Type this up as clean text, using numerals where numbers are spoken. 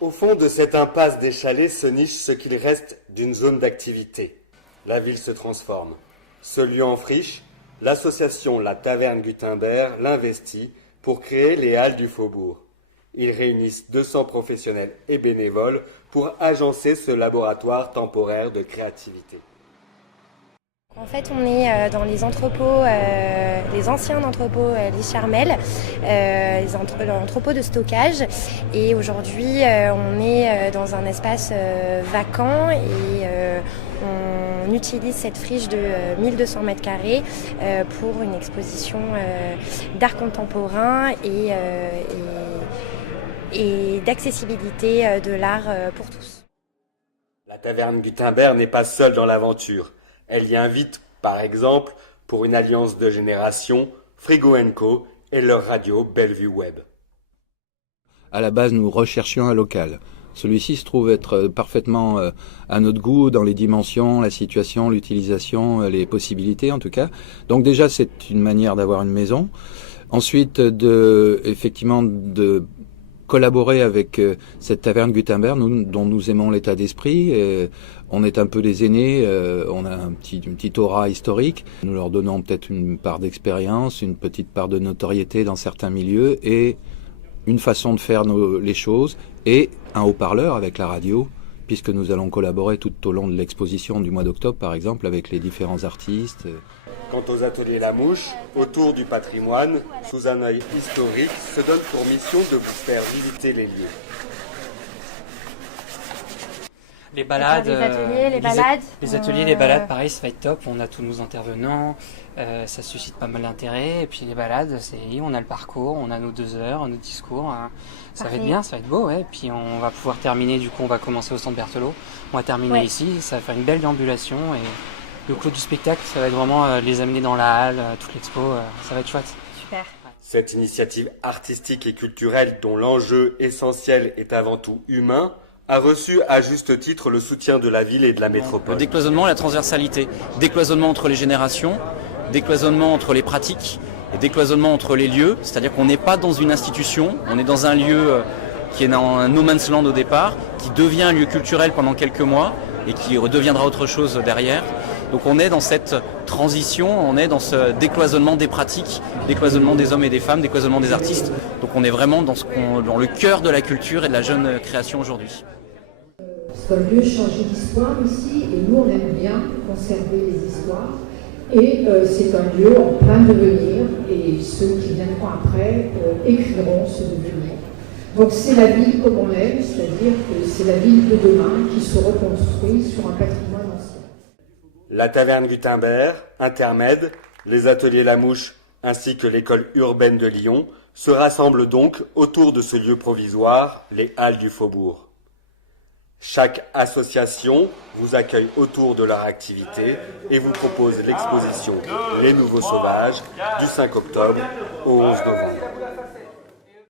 Au fond de cette impasse des chalets se niche ce qu'il reste d'une zone d'activité. La ville se transforme. Ce lieu en friche, l'association La Taverne Gutenberg l'investit pour créer les Halles du Faubourg. Ils réunissent 200 professionnels et bénévoles pour agencer ce laboratoire temporaire de créativité. En fait, on est dans les entrepôts, les anciens entrepôts Licharmel, les entrepôts de stockage. Et aujourd'hui, on est dans un espace vacant et on utilise cette friche de 1200 mètres carrés pour une exposition d'art contemporain et d'accessibilité de l'art pour tous. La Taverne Gutenberg n'est pas seule dans l'aventure. Elle y invite, par exemple, pour une alliance de génération, Frigo & Co et leur radio Bellevue Web. À la base, nous recherchions un local. Celui-ci se trouve être parfaitement à notre goût dans les dimensions, la situation, l'utilisation, les possibilités en tout cas. Donc déjà, c'est une manière d'avoir une maison. Ensuite, effectivement, de collaborer avec cette taverne Gutenberg, dont nous aimons l'état d'esprit. On est un peu les aînés, on a une petite aura historique. Nous leur donnons peut-être une part d'expérience, une petite part de notoriété dans certains milieux et une façon de faire les choses et un haut-parleur avec la radio, puisque nous allons collaborer tout au long de l'exposition du mois d'octobre, par exemple, avec les différents artistes. Quant aux ateliers La Mouche, autour du patrimoine, sous un œil historique, se donne pour mission de vous faire visiter les lieux. Les balades, les ateliers, les balades, pareil, ça va être top. On a tous nos intervenants, ça suscite pas mal d'intérêt. Et puis les balades, on a le parcours, on a nos 2 heures, nos discours. Ça va être bien, ça va être beau, ouais. Puis on va pouvoir terminer, du coup, on va commencer au centre Berthelot. On va terminer ici, ça va faire une belle déambulation. Et le clou du spectacle, ça va être vraiment les amener dans la halle, toute l'expo, ça va être chouette. Super. Cette initiative artistique et culturelle, dont l'enjeu essentiel est avant tout humain, a reçu à juste titre le soutien de la ville et de la métropole. Le décloisonnement et la transversalité. Décloisonnement entre les générations, décloisonnement entre les pratiques et décloisonnement entre les lieux. C'est-à-dire qu'on n'est pas dans une institution, on est dans un lieu qui est dans un no man's land au départ, qui devient un lieu culturel pendant quelques mois et qui redeviendra autre chose derrière. Donc on est dans cette transition, on est dans ce décloisonnement des pratiques, décloisonnement des hommes et des femmes, décloisonnement des artistes. Donc on est vraiment dans le cœur de la culture et de la jeune création aujourd'hui. C'est un lieu changer d'histoire ici, et nous on aime bien conserver les histoires. Et c'est un lieu en plein devenir, et ceux qui viendront après écriront ce devenir. Donc c'est la ville comme on l'aime, c'est-à-dire que c'est la ville de demain qui se reconstruit sur un patrimoine ancien. La Taverne Gutenberg, Intermède, les ateliers La Mouche ainsi que l'école urbaine de Lyon se rassemblent donc autour de ce lieu provisoire, les Halles du Faubourg. Chaque association vous accueille autour de leur activité et vous propose l'exposition Les Nouveaux Sauvages du 5 octobre au 11 novembre.